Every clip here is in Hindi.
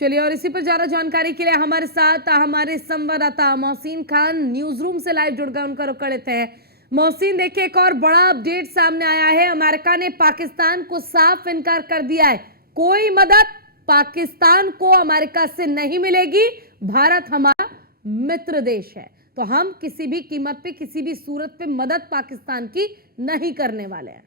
चलिए और इसी पर ज्यादा जानकारी के लिए हमारे साथ हमारे संवाददाता मोहसिन खान न्यूज रूम से लाइव जुड़ गए, उनका रुख कर लेते हैं। मोहसिन, देखिए एक और बड़ा अपडेट सामने आया है। अमेरिका ने पाकिस्तान को साफ इनकार कर दिया है, कोई मदद पाकिस्तान को अमेरिका से नहीं मिलेगी। भारत हमारा मित्र देश है, तो हम किसी भी कीमत पे किसी भी सूरत पे मदद पाकिस्तान की नहीं करने वाले हैं।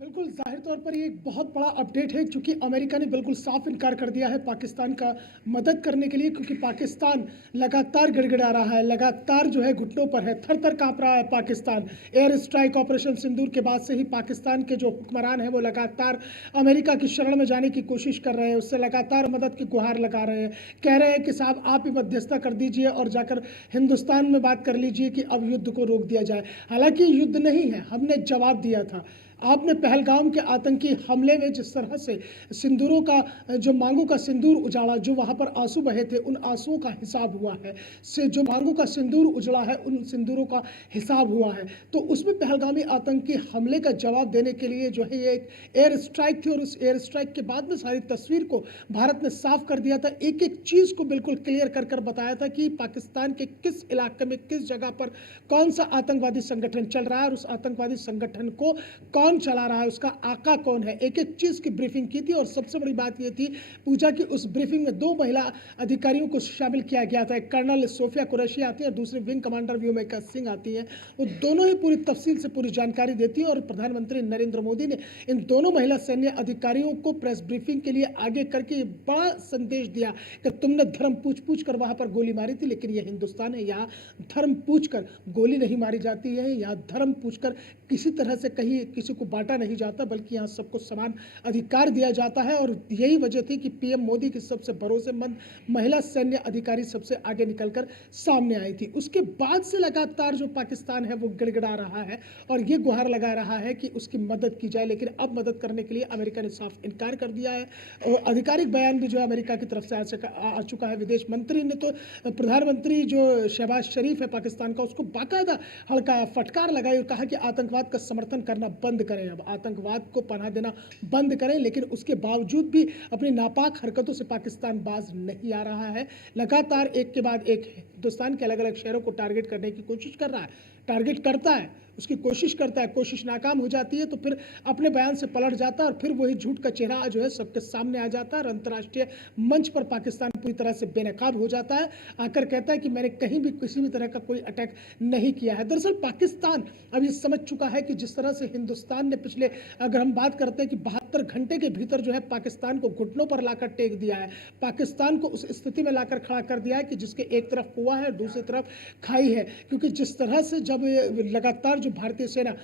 बिल्कुल, ज़ाहिर तौर पर ये एक बहुत बड़ा अपडेट है, क्योंकि अमेरिका ने बिल्कुल साफ इनकार कर दिया है पाकिस्तान का मदद करने के लिए, क्योंकि पाकिस्तान लगातार गिड़गिड़ा रहा है, लगातार जो है घुटनों पर है, थर-थर काँप रहा है पाकिस्तान। एयर स्ट्राइक ऑपरेशन सिंदूर के बाद से ही पाकिस्तान के जो हुक्मरान हैं वो लगातार अमेरिका की शरण में जाने की कोशिश कर रहे हैं, उससे लगातार मदद की गुहार लगा रहे हैं। कह रहे हैं कि साहब आप ही मध्यस्थता कर दीजिए और जाकर हिंदुस्तान में बात कर लीजिए कि अब युद्ध को रोक दिया जाए। हालाँकि युद्ध नहीं है, हमने जवाब दिया था। आपने पहलगाम के आतंकी हमले में जिस तरह से सिंदूरों का जो मांगों का सिंदूर उजाड़ा, जो वहाँ पर आंसू बहे थे, उन आंसुओं का हिसाब हुआ है। से जो मांगों का सिंदूर उजड़ा है, उन सिंदूरों का हिसाब हुआ है। तो उसमें पहलगामी आतंकी हमले का जवाब देने के लिए जो है ये एक एयर स्ट्राइक थी, और उस एयर स्ट्राइक के बाद में सारी तस्वीर को भारत ने साफ कर दिया था। एक एक चीज़ को बिल्कुल क्लियर कर कर बताया था कि पाकिस्तान के किस इलाके में, किस जगह पर कौन सा आतंकवादी संगठन चल रहा है, और उस आतंकवादी संगठन को कौन चला रहा है, उसका आका कौन है। एक एक चीज की ब्रीफिंग की थी। और सबसे बड़ी बात यह थी पूजा की उस ब्रीफिंग में 2 महिला अधिकारियों को शामिल किया गया था। एक कर्नल सोफिया कुरैशी आती है और दूसरी विंग कमांडर व्योमिका सिंह आती है। वो दोनों ही पूरी तफसील से पूरी जानकारी देती है, और प्रधानमंत्री नरेंद्र मोदी ने इन दोनों महिला सैन्य अधिकारियों को प्रेस ब्रीफिंग के लिए आगे करके बड़ा संदेश दिया कि तुमने धर्म पूछ पूछ कर वहां पर गोली मारी थी, लेकिन यह हिंदुस्तान है, यहाँ धर्म पूछ कर गोली नहीं मारी जाती है, यहाँ धर्म पूछकर किसी तरह से कहीं किसी को बांटा नहीं जाता, बल्कि यहाँ सबको समान अधिकार दिया जाता है। और यही वजह थी कि पीएम मोदी की सबसे भरोसेमंद महिला सैन्य अधिकारी सबसे आगे निकलकर सामने आई थी। उसके बाद से लगातार जो पाकिस्तान है वो गिड़गिड़ा रहा है और ये गुहार लगा रहा है कि उसकी मदद की जाए, लेकिन अब मदद करने के लिए अमेरिका ने साफ इनकार कर दिया है। और आधिकारिक बयान भी जो है अमेरिका की तरफ से आ चुका है। विदेश मंत्री ने तो प्रधानमंत्री जो शहबाज शरीफ है पाकिस्तान का, उसको बाकायदा हल्का फटकार लगाई और कहा कि आतंकवाद का समर्थन करना बंद करें, अब आतंकवाद को पनाह देना बंद करें। लेकिन उसके बावजूद भी अपनी नापाक हरकतों से पाकिस्तान बाज नहीं आ रहा है। लगातार एक के बाद एक हिंदुस्तान के अलग अलग शहरों को टारगेट करने की कोशिश कर रहा है, टारगेट करता है, उसकी कोशिश करता है, कोशिश नाकाम हो जाती है तो फिर अपने बयान से पलट जाता है और फिर वही झूठ का चेहरा जो है सबके सामने आ जाता है और अंतर्राष्ट्रीय मंच पर पाकिस्तान पूरी तरह से बेनकाब हो जाता है। आकर कहता है कि मैंने कहीं भी किसी भी तरह का कोई अटैक नहीं किया है। दरअसल पाकिस्तान अब ये समझ चुका है कि जिस तरह से हिंदुस्तान ने पिछले, अगर हम बात करते हैं कि 72 घंटे के भीतर जो है पाकिस्तान को घुटनों पर लाकर टेक दिया है, पाकिस्तान को उस स्थिति में लाकर खड़ा कर दिया है कि जिसके एक तरफ कुआं है, दूसरी तरफ खाई है। क्योंकि जिस तरह से जब लगातार जो भारतीय सेना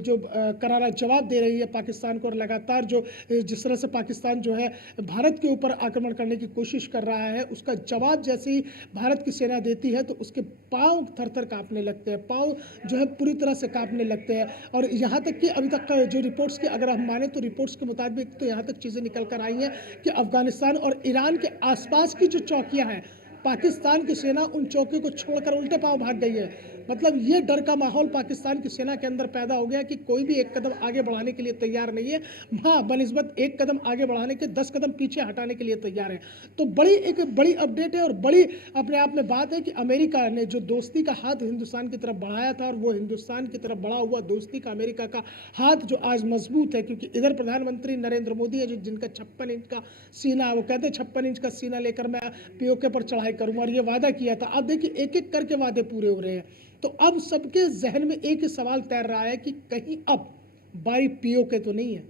जो करारा जवाब दे रही है पाकिस्तान को, और लगातार जो जिस तरह से पाकिस्तान जो है भारत के ऊपर आक्रमण करने की कोशिश कर रहा है, उसका जवाब जैसे ही भारत की सेना देती है तो उसके पांव थर-थर कांपने लगते हैं, पांव जो है पूरी तरह से कांपने लगते हैं। और यहाँ तक कि अभी तक जो रिपोर्ट्स की अगर हम माने तो रिपोर्ट्स के मुताबिक तो यहाँ तक चीज़ें निकल कर आई हैं कि अफगानिस्तान और ईरान के आसपास की जो चौकियाँ हैं, पाकिस्तान की सेना उन चौकियों को छोड़कर उल्टे पांव भाग गई है। मतलब ये डर का माहौल पाकिस्तान की सेना के अंदर पैदा हो गया कि कोई भी एक कदम आगे बढ़ाने के लिए तैयार नहीं है। हाँ, बनिस्बत एक कदम आगे बढ़ाने के 10 कदम पीछे हटाने के लिए तैयार है। तो एक बड़ी अपडेट है और बड़ी अपने आप में बात है कि अमेरिका ने जो दोस्ती का हाथ हिंदुस्तान की तरफ बढ़ाया था, और वो हिंदुस्तान की तरफ बढ़ा हुआ दोस्ती का अमेरिका का हाथ जो आज मजबूत है, क्योंकि इधर प्रधानमंत्री नरेंद्र मोदी है जिनका 56 इंच का सीना, वो कहते 56 इंच का सीना लेकर मैं पीओके पर चढ़ाई करूंगा, और ये वादा किया था। अब देखिए एक एक करके वादे पूरे हो रहे हैं। तो अब सबके जहन में एक ही सवाल तैर रहा है कि कहीं अब बारी पीओके तो नहीं है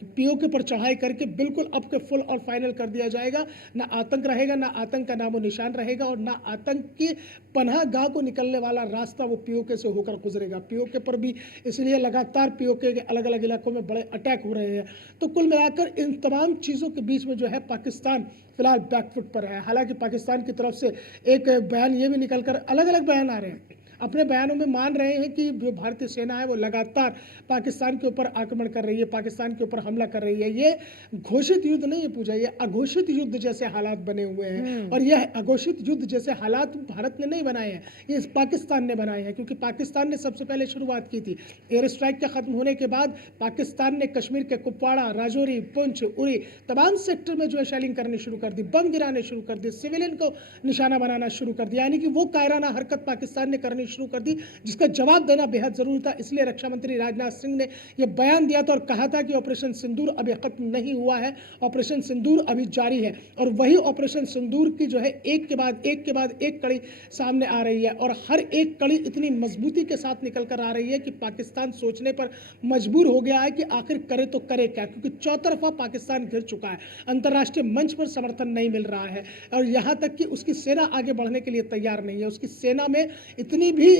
कि पीओके पर चढ़ाई करके बिल्कुल अब के फुल और फाइनल कर दिया जाएगा। ना आतंक रहेगा, ना आतंक का नामो निशान रहेगा, और ना आतंक की पनाह गाह को निकलने वाला रास्ता वो पीओके से होकर गुजरेगा। पीओके पर भी इसलिए लगातार पीओके के अलग अलग इलाकों में बड़े अटैक हो रहे हैं। तो कुल मिलाकर इन तमाम चीज़ों के बीच में जो है पाकिस्तान फिलहाल बैकफुट पर है। हालांकि पाकिस्तान की तरफ से एक बयान ये भी निकल कर, अलग अलग बयान आ रहे हैं, अपने बयानों में मान रहे हैं कि जो भारतीय सेना है वो लगातार पाकिस्तान के ऊपर आक्रमण कर रही है, पाकिस्तान के ऊपर हमला कर रही है। ये घोषित युद्ध नहीं है पूजा, ये अघोषित युद्ध जैसे हालात बने हुए हैं। और यह अघोषित युद्ध जैसे हालात भारत ने नहीं बनाए हैं, ये पाकिस्तान ने बनाए हैं, क्योंकि पाकिस्तान ने सबसे पहले शुरुआत की थी। एयर स्ट्राइक के खत्म होने के बाद पाकिस्तान ने कश्मीर के कुपवाड़ा, राजौरी, पुंछ, उरी तमाम सेक्टर में जो है शेलिंग करनी शुरू कर दी, बम गिराने शुरू कर दिए, सिविलियन को निशाना बनाना शुरू कर दिया। यानी कि वो कायराना हरकत पाकिस्तान ने करनी शुरू कर दी, जिसका जवाब देना बेहद जरूरी था। इसलिए रक्षा मंत्री राजनाथ सिंह ने यह बयान दिया था और कहा था कि ऑपरेशन सिंदूर अभी खत्म नहीं हुआ है, ऑपरेशन सिंदूर अभी जारी है। और वही ऑपरेशन सिंदूर की जो है एक के बाद एक कड़ी सामने आ रही है, और हर एक कड़ी इतनी मजबूती के साथ निकल कर आ रही है कि पाकिस्तान सोचने पर मजबूर हो गया है कि आखिर करे तो करे क्या, क्योंकि चौतरफा पाकिस्तान घिर चुका है, अंतर्राष्ट्रीय मंच पर समर्थन नहीं मिल रहा है, और यहाँ तक कि उसकी सेना आगे बढ़ने के लिए तैयार नहीं है। उसकी सेना में इतनी भी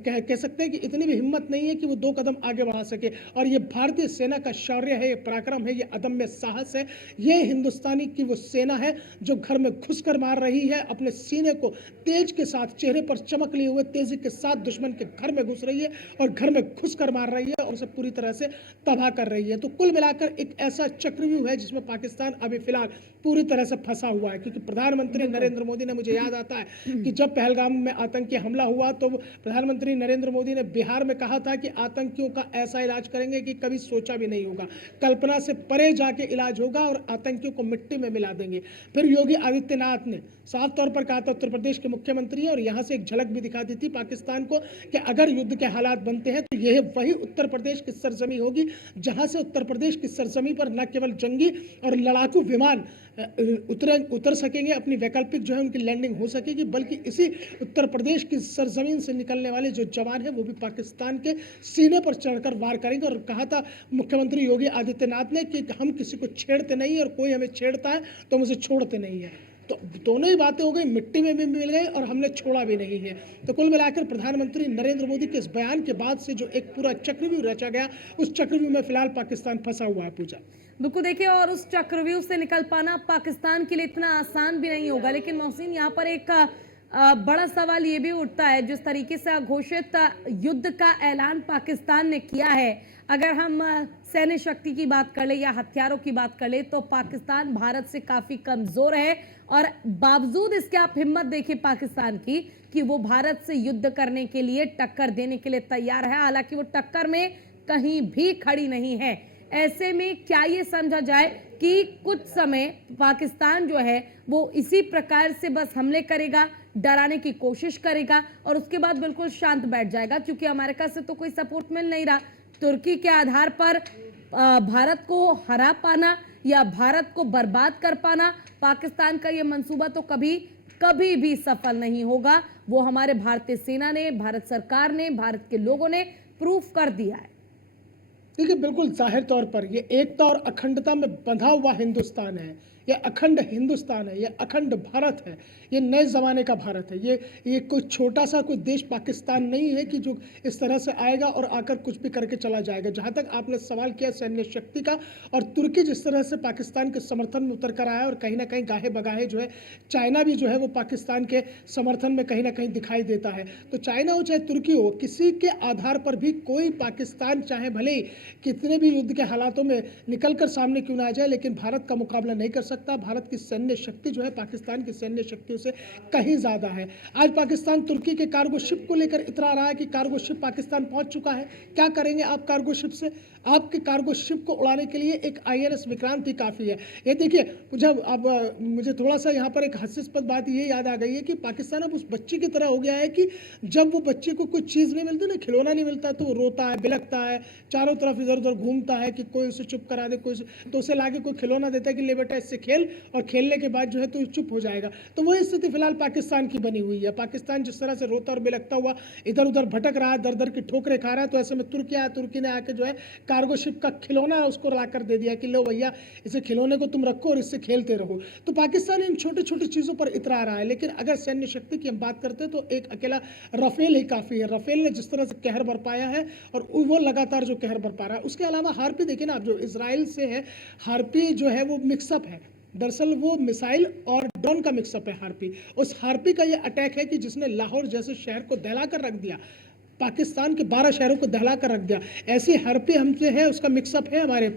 कह सकते हैं कि इतनी भी हिम्मत नहीं है कि वो 2 कदम आगे बढ़ा सके। और ये भारतीय सेना का शौर्य है, ये पराक्रम है, ये अदम्य साहस है। ये हिंदुस्तानी की वो सेना है जो घर में घुसकर मार रही है, अपने सीने को तेज के साथ, चेहरे पर चमक लिए हुए तेजी के साथ दुश्मन के घर में घुस रही है और घर में घुसकर मार रही है और उसे पूरी तरह से तबाह कर रही है। तो कुल मिलाकर एक ऐसा चक्रव्यूह है जिसमें पाकिस्तान अभी फिलहाल पूरी तरह से फंसा हुआ है, क्योंकि प्रधानमंत्री नरेंद्र मोदी ने, मुझे याद आता है कि जब पहलगाम में आतंकी हमला हुआ तो प्रधानमंत्री नरेंद्र मोदी ने बिहार में कहा था कि आतंकियों का ऐसा इलाज करेंगे कि कभी सोचा भी नहीं होगा, कल्पना से परे जाके इलाज होगा और आतंकियों को मिट्टी में मिला देंगे। फिर योगी आदित्यनाथ ने साफ तौर पर कहा था, उत्तर प्रदेश के मुख्यमंत्री हैं, और यहाँ से एक झलक भी दिखा दी थी पाकिस्तान को कि अगर युद्ध के हालात बनते हैं तो यह वही उत्तर प्रदेश की सरजमी होगी जहां से उत्तर प्रदेश की सरजमी पर न केवल जंगी और लड़ाकू विमान उतर सकेंगे, अपनी वैकल्पिक जो है उनकी लैंडिंग हो सकेगी, बल्कि इसी उत्तर प्रदेश की सरजमीन से निकलने वाले जो जवान हैं वो भी पाकिस्तान के सीने पर चढ़कर वार करेंगे। और कहा था मुख्यमंत्री योगी आदित्यनाथ ने कि हम किसी को छेड़ते नहीं और कोई हमें छेड़ता है तो हम उसे छोड़ते नहीं है। तो दोनों ही बातें हो गई, मिट्टी में भी मिल गई और हमने छोड़ा भी नहीं है। तो कुल मिलाकर प्रधानमंत्री नरेंद्र मोदी के इस बयान के बाद से जो एक पूरा चक्रव्यूह रचा गया, उस चक्रव्यूह में फिलहाल पाकिस्तान फंसा हुआ है पूजा। बिल्कुल, देखिए, और उस चक्रव्यूह से निकल पाना पाकिस्तान के लिए इतना आसान भी नहीं होगा। लेकिन मोहसिन, यहाँ पर एक बड़ा सवाल ये भी उठता है, जिस तरीके से घोषित युद्ध का ऐलान पाकिस्तान ने किया है, अगर हम सैन्य शक्ति की बात कर ले या हथियारों की बात कर ले, तो पाकिस्तान भारत से काफी कमजोर है। और बावजूद इसके आप हिम्मत देखिए पाकिस्तान की कि वो भारत से युद्ध करने के लिए, टक्कर देने के लिए तैयार है, हालांकि वो टक्कर में कहीं भी खड़ी नहीं है। ऐसे में क्या ये समझा जाए कि कुछ समय पाकिस्तान जो है वो इसी प्रकार से बस हमले करेगा, डराने की कोशिश करेगा और उसके बाद बिल्कुल शांत बैठ जाएगा, क्योंकि अमेरिका से तो कोई सपोर्ट मिल नहीं रहा। तुर्की के आधार पर भारत को हरा पाना या भारत को बर्बाद कर पाना, पाकिस्तान का ये मंसूबा तो कभी भी सफल नहीं होगा। वो हमारे भारतीय सेना ने, भारत सरकार ने, भारत के लोगों ने प्रूफ कर दिया है। देखिए, बिल्कुल जाहिर तौर पर ये एकता और अखंडता में बंधा हुआ हिंदुस्तान है, ये अखंड हिंदुस्तान है, ये अखंड भारत है, ये नए ज़माने का भारत है। ये कोई छोटा सा कोई देश पाकिस्तान नहीं है कि जो इस तरह से आएगा और आकर कुछ भी करके चला जाएगा। जहाँ तक आपने सवाल किया सैन्य शक्ति का, और तुर्की जिस तरह से पाकिस्तान के समर्थन में उतर कर आया और कहीं ना कहीं गाहे बगाहे जो है चाइना भी जो है वो पाकिस्तान के समर्थन में कहीं ना कहीं दिखाई देता है। तो चाइना हो चाहे तुर्की हो, किसी के आधार पर भी कोई पाकिस्तान चाहे भले ही कितने भी युद्ध के हालातों में निकल कर सामने क्यों ना आ जाए, लेकिन भारत का मुकाबला नहीं कर सकता। भारत की सैन्य शक्ति जो है पाकिस्तान की सैन्य शक्तियों से कहीं ज्यादा है। आज पाकिस्तान तुर्की के कार्गो शिप को लेकर इतरा रहा है कि कार्गो शिप पाकिस्तान पहुंच चुका है। क्या करेंगे आप कार्गो शिप से? आपके कार्गो शिप को उड़ाने के लिए एक INS विक्रांत ही काफी है। ये देखिए, मुझे थोड़ा सा यहाँ पर एक हास्यास्पद बात ये याद आ गई है कि पाकिस्तान अब उस बच्चे की तरह हो गया है कि जब वो बच्चे को कोई चीज नहीं मिलती ना, खिलौना नहीं मिलता, तो वो रोता है, बिलखता है, चारों तरफ इधर उधर घूमता है कि कोई उसे चुप करा दे, तो उसे लाके कोई खिलौना देता है कि ले बेटा इससे खेल, और खेलने के बाद जो है तो चुप हो जाएगा। तो वही स्थिति फिलहाल पाकिस्तान की बनी हुई है। पाकिस्तान जिस तरह से रोता और बिलखता हुआ इधर उधर भटक रहा है, दर दर की ठोकरें खा रहा है, तो ऐसे में तुर्की ने आके जो है कार्गो शिप का खिलौना उसको लाकर दे दिया कि लो भैया, इसे खिलौने को तुम रखो और इससे खेलते रहो। तो पाकिस्तान इन छोटी छोटी चीजों पर इतरा रहा है। लेकिन अगर सैन्य शक्ति की हम बात करते हैं तो एक अकेला राफेल ही काफी है। राफेल ने जिस तरह से कहर बरपाया है और वो लगातार जो कहर बरपा रहा है, उसके अलावा हार्पी देखिए ना आप, जो इजराइल से है, हार्पी जो है वो मिक्सअप है। दरअसल वो मिसाइल और ड्रोन का मिक्सअप है हार्पी। उस हार्पी का ये अटैक है कि जिसने लाहौर जैसे शहर को दहला कर रख दिया, पाकिस्तान के 12 शहरों को दहला कर रख दिया। ऐसी हार्पी हमसे है, उसका मिक्सअप है हमारे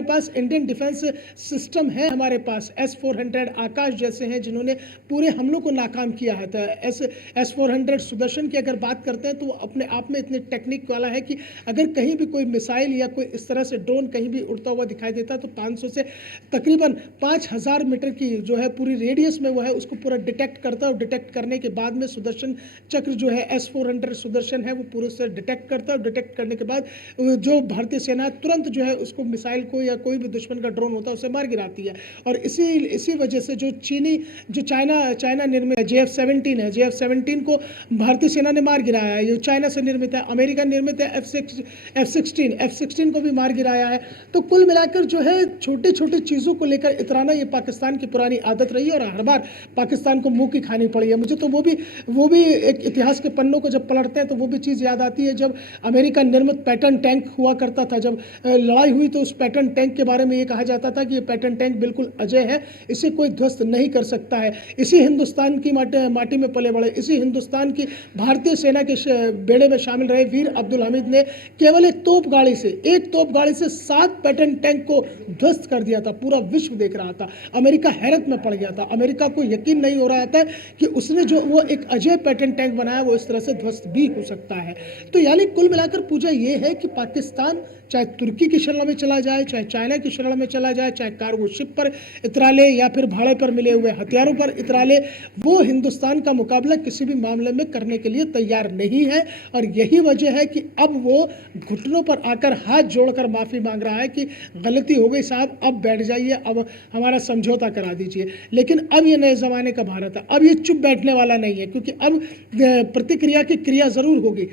पास इंडियन डिफेंस सिस्टम है, हमारे पास S-400 आकाश जैसे हैं जिन्होंने पूरे हमलों को नाकाम किया है। तो S-400 सुदर्शन की अगर बात करते हैं तो वो अपने आप में इतनी टेक्निक वाला है कि अगर कहीं भी कोई मिसाइल या कोई इस तरह से ड्रोन कहीं भी उड़ता हुआ दिखाई देता तो 500 से तकरीबन 5000 मीटर की जो है पूरी रेडियस में वो है उसको पूरा डिटेक्ट करता है, और डिटेक्ट करने के बाद में सुदर्शन चक्र जो है S-400 सुदर्शन है वो पूरे से डिटेक्ट करता है। डिटेक्ट करने के बाद जो भारतीय सेना तुरंत जो है उसको मिसाइल को या कोई भी दुश्मन का ड्रोन होता है उसे मार गिराती है। और इसी वजह से जो चाइना निर्मित JF-17 है, JF-17 को भारतीय सेना ने मार गिराया है। ये चाइना से निर्मित है, अमेरिका निर्मित है। F-16 को भी मार गिराया है। तो कुल मिलाकर जो है छोटी छोटी चीज़ों को लेकर इतराना ये पाकिस्तान की पुरानी आदत रही है और हर बार पाकिस्तान को मुंह की खानी पड़ी है। मुझे तो वो भी एक इतिहास के पन्नों को जब पलटते हैं तो वो भी चीज़ याद आती है जब अमेरिका निर्मित पैटर्न टैंक हुआ करता था। जब लड़ाई हुई तो उस पैटर्न टैंक के बारे में ये कहा जाता था कि ये पैटर्न टैंक बिल्कुल अजय है, इसे कोई ध्वस्त नहीं कर सकता है। इसी हिंदुस्तान की माटी में पले बड़े, इसी हिंदुस्तान की भारतीय सेना के बेड़े में शामिल रहे वीर अब्दुल हामिद ने केवल एक तोप गाड़ी से 7 पैटर्न टैंक को ध्वस्त कर दिया था। पूरा विश्व देख रहा था, अमेरिका हैरत में पड़ गया था। अमेरिका को यकीन नहीं हो रहा था कि उसने जो वो एक अजय पैटर्न टैंक बनाया वो इस तरह से ध्वस्त भी हो सकता है। तो यानी कुल मिलाकर पूजा ये है कि पाकिस्तान चाहे तुर्की की शरण में चला जाए, चाहे चाइना की शरण में चला जाए, चाहे कार्गो शिप पर इतरा ले या फिर भाड़े पर मिले हुए हथियारों पर इतरा ले, वो हिंदुस्तान का मुकाबला किसी भी मामले में करने के लिए तैयार नहीं है। और यही वजह है कि अब वो घुटनों पर आकर हाथ जोड़कर माफ़ी मांग रहा है कि गलती हो गई साहब, अब बैठ जाइए, अब हमारा समझौता करा दीजिए। लेकिन अब ये नए ज़माने का भारत है, अब ये चुप बैठने वाला नहीं है, क्योंकि अब प्रतिक्रिया की क्रिया ज़रूर होगी।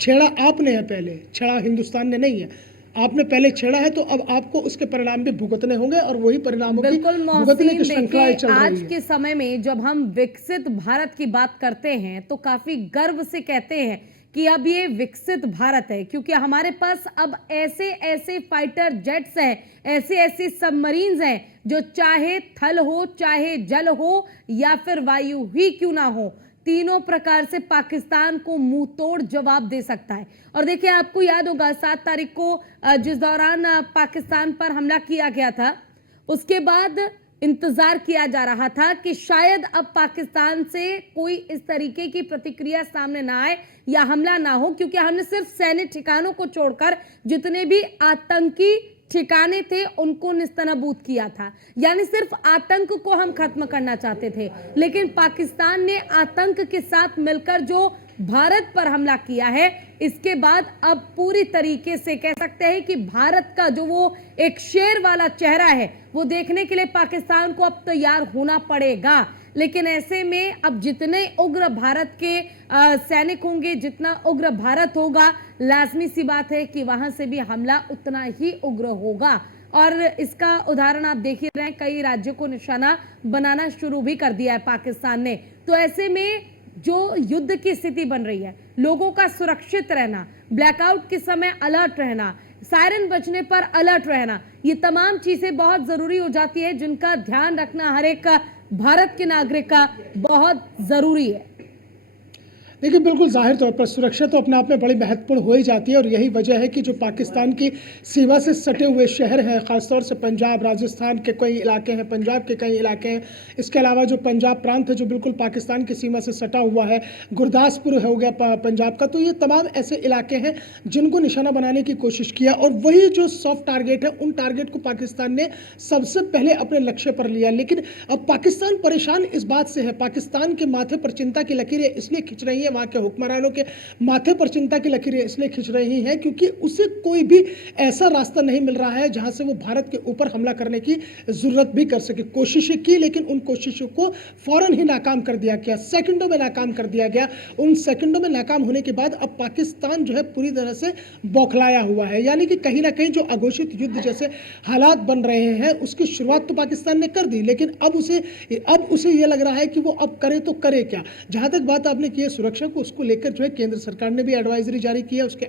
छेड़ा आपने है, पहले छेड़ा हिंदुस्तान ने नहीं है। आपने पहले छेड़ा है तो अब आपको उसके परिणाम भी भुगतने होंगे और वही परिणामों की बिल्कुल भुगतने की मोहसिन, श्रृंखलाएं चल देखिए रही आज है। के समय में जब हम विकसित भारत की बात करते हैं तो काफी गर्व से कहते हैं कि अब ये विकसित भारत है, क्योंकि हमारे पास अब ऐसे ऐसे फाइटर जेट्स हैं, ऐसे ऐसे सबमरीन्स हैं जो चाहे थल हो, चाहे जल हो या फिर वायु ही क्यों ना हो, तीनों प्रकार से पाकिस्तान को मुंह तोड़ जवाब दे सकता है। और देखिए आपको याद होगा 7 तारीख को जिस दौरान पाकिस्तान पर हमला किया गया था, उसके बाद इंतजार किया जा रहा था कि शायद अब पाकिस्तान से कोई इस तरीके की प्रतिक्रिया सामने ना आए या हमला ना हो, क्योंकि हमने सिर्फ सैन्य ठिकानों को छोड़कर जितने भी आतंकी ठिकाने थे उनको निस्तनाबूद किया था, यानी सिर्फ आतंक को हम खत्म करना चाहते थे। लेकिन पाकिस्तान ने आतंक के साथ मिलकर जो भारत पर हमला किया है, इसके बाद अब पूरी तरीके से कह सकते हैं कि भारत का जो वो एक शेर वाला चेहरा है वो देखने के लिए पाकिस्तान को अब तैयार होना पड़ेगा। लेकिन ऐसे में अब जितने उग्र भारत के सैनिक होंगे, जितना उग्र भारत होगा, लाजमी सी बात है कि वहां से भी हमला उतना ही उग्र होगा। और इसका उदाहरण आप देख ही रहे हैं, कई राज्यों को निशाना बनाना शुरू भी कर दिया है पाकिस्तान ने। तो ऐसे में जो युद्ध की स्थिति बन रही है, लोगों का सुरक्षित रहना, ब्लैकआउट के समय अलर्ट रहना, सायरन बजने पर अलर्ट रहना, ये तमाम चीजें बहुत जरूरी हो जाती है, जिनका ध्यान रखना हर एक भारत के नागरिक का बहुत जरूरी है। देखिए, बिल्कुल ज़ाहिर तौर पर सुरक्षा तो अपने आप में बड़ी महत्वपूर्ण हो ही जाती है, और यही वजह है कि जो पाकिस्तान की सीमा से सटे हुए शहर हैं, ख़ासतौर से पंजाब, राजस्थान के कई इलाके हैं, पंजाब के कई इलाके हैं, इसके अलावा जो पंजाब प्रांत है जो बिल्कुल पाकिस्तान की सीमा से सटा हुआ है, गुरदासपुर हो गया पंजाब का, तो ये तमाम ऐसे इलाके हैं जिनको निशाना बनाने की कोशिश किया। और वही जो सॉफ्ट टारगेट है, उन टारगेट को पाकिस्तान ने सबसे पहले अपने लक्ष्य पर लिया। लेकिन अब पाकिस्तान परेशान इस बात से है, पाकिस्तान के माथे पर चिंता की लकीरें इसलिए खिंच रही है, वहाँ के हुक्मरानों के माथे पर चिंता की लकीरें इसलिए खिंच रही हैं क्योंकि उसे कोई भी ऐसा रास्ता नहीं मिल रहा है जहां से वो भारत के ऊपर हमला करने की जरूरत भी कर सके। कोशिशें की, लेकिन उन कोशिशों को फौरन ही नाकाम कर दिया गया, सेकंडों में नाकाम कर दिया गया। उन सेकंडों में नाकाम होने के बाद अब पाकिस्तान जो है पूरी तरह से बौखलाया हुआ है, यानी कि कहीं ना कहीं जो अघोषित युद्ध जैसे हालात बन रहे हैं उसकी शुरुआत तो पाकिस्तान ने कर दी, लेकिन अब उसे ये लग रहा है कि वो अब करे तो करे क्या। जहां तक बात आपने की है सुरक्षा को, उसको लेकर जो है केंद्र सरकार ने भी एडवाइजरी जारी की है। उसके